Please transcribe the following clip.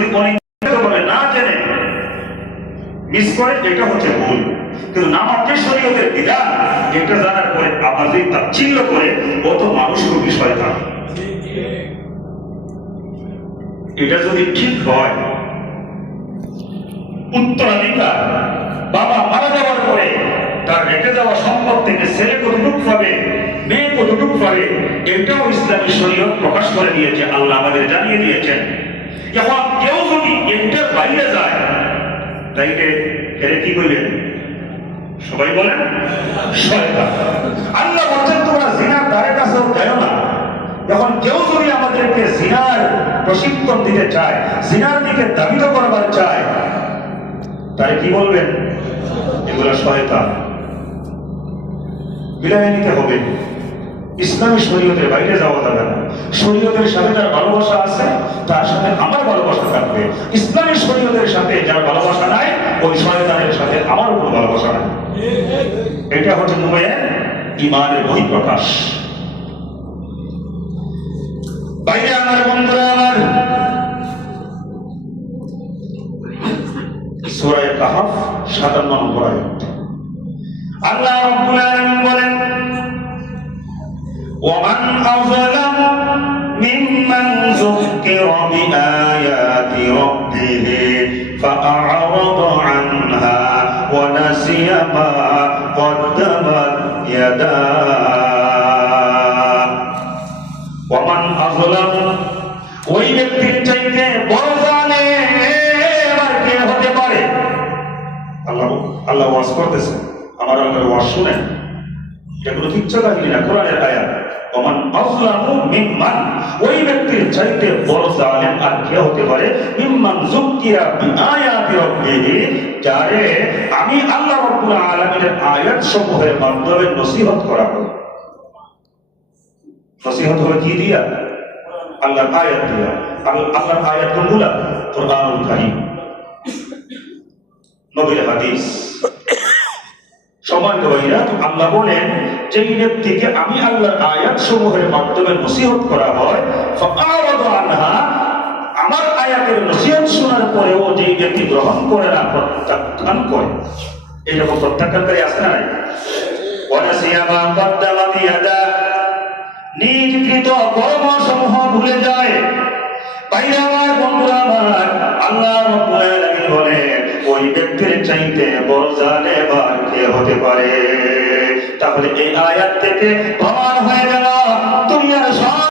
যদি অনিয়মিতভাবে না জেনে মিস করে, এটা হচ্ছে ভুল। কিন্তু নামাজের শরীয়তের বিধান এটা জানার পরে আবার যদি তাচ্ছিল্য করে, ও তো মানুষের বিষয় না। এটা যদি ঠিক হয়, উত্তরাধিকার বাবা মারা যাওয়ার পরে তার রেখে যাওয়া সম্পদ থেকে ছেলে কতটুক পাবে, মেয়ে কতটুক পাবে, এটাও ইসলামী শরীয়ত প্রকাশ করে দিয়েছে, আল্লাহ আমাদের জানিয়ে দিয়েছেন। এখন কেউ যদি এটার বাইরে যায়, তাইলে এর কি করবেন? সবাই বলেন শয়তান। আল্লাহ বলছেন তোমরা জিনার ধারে কাছেও যাও না। যখন কেউ যদি আমাদেরকে জিনার প্রশিক্ষণ দিতে চায়, জিনার দিকে ধাবিত করবার চায়, তাই কি বলবেন? এগুলো শয়তান। বিদায় নিতে হবে। ইসলামী শরীয়তের বাইরে যাওয়া যাবে না। শরীয়তের সাথে যার ভালোবাসা আছে তার সাথে আমার ভালোবাসা থাকবে। ইসলামী শরীয়তের সাথে যার ভালোবাসা নাই, ওই শয়তানের সাথে আমার কোনো ভালোবাসা নাই। এটা হচ্ছে মুমিনের ঈমানের বহিঃপ্রকাশ। বাইরে আমার বন্ধুরা, আমার সূরা কাহফ 57 নম্বর আয়াত, আল্লাহ রাব্বুল আলামিন বলেন, ومن أظلم ممن ذكر بآيات ربه فأعرض عنها ونسي ما قدمت يداه ومن أظلم, ওই ব্যক্তির চাইতে বড় জালেম আর কে হতে পারে? আল্লাহ ওয়াজ করতেছে, আমার আল্লাহর ওয়াজ শুনেন, এগুলো কিচ্ছু কাহিনী না, কোরআনের আয়াত। ওমান আযলামু মিম্মান, ওই ব্যক্তির চাইতে বড় জালেম আর কে হতে পারে? মিম্মান যুকিরা বিআয়াতি রাব্বিহি, যারে আমি আল্লাহ রাব্বুল আলামিনের আয়াত সমূহের মাধ্যমে নসিহত করা হয়। নসিহত হবে কি দিয়া? আল্লাহর আয়াত দিয়া। আল্লাহর আয়াত কোনগুলা? কোরআনুল কারীম, নবীর হাদিস। সম্মানিত ভাইরা, আল্লাহ বলেন যেই ব্যক্তিকে আমি আল্লাহর আয়াত সমূহের মাধ্যমে নসিহত করা হয়, ফাআরাদা আনহা, আমার আয়াতের নসিহত শোনার পরেও যেই ব্যক্তি গ্রহণ করে না, প্রত্যাখ্যান করে, এইরকম প্রত্যাখ্যানকারী আছে না? ওয়ানাসিয়া মা কদ্দামাত ইয়াদা, নিজ কৃত কর্মসমূহ ভুলে যায়। ভাইরা আমার, বন্ধুরা আমার, আল্লাহ রাব্বুল আলামিন বলেন ওই ব্যক্তির চাইতে বড় জালেম আর কে হতে পারে? তাহলে এই আয়াত থেকে প্রমাণ হয়ে গেল